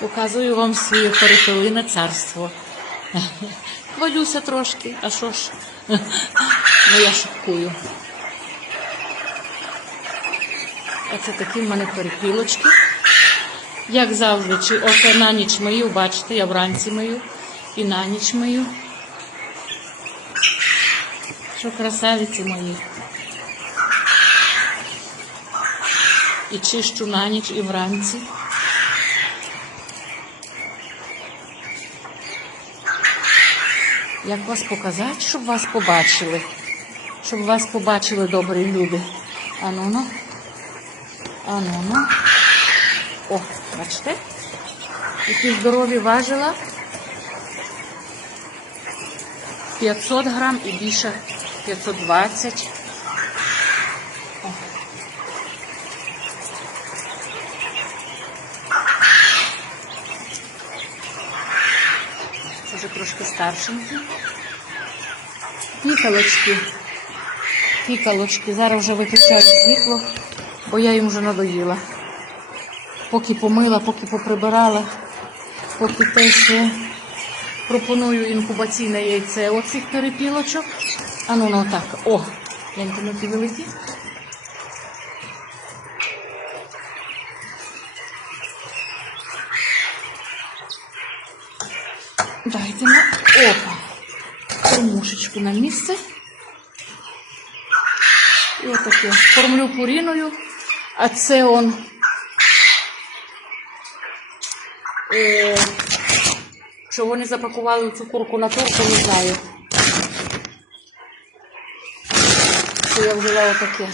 Показую вам своє перепилине царство. Хвалюся трошки, а що ж? Ну я шуткую. Оце такі в мене перепілочки. Як завжди, чи оце на ніч мию, бачите, я вранці мию і на ніч мию. Що красавиці мої. І чищу на ніч і вранці. Як вас показати, щоб вас побачили? Щоб вас побачили добрі люди. Ану ну. Ану ну. О, бачите? Які здорові важила. 500 грам і більше 520. Вже трошки старшенькі. Пікалочки. Пікалочки. Зараз вже виключаю світло, бо я їм вже надоїла. Поки помила, поки поприбирала, поки те ще пропоную інкубаційне яйце оцих перепілочок. А ну, ну так. О, гляньте, ну ті великі. Дайте на опа. Кормушечку на місце. І отаке. Кормлю пуріною, а це он. Е, що вони запакували цю курку на торку, не знаю. Що я взяла отаке.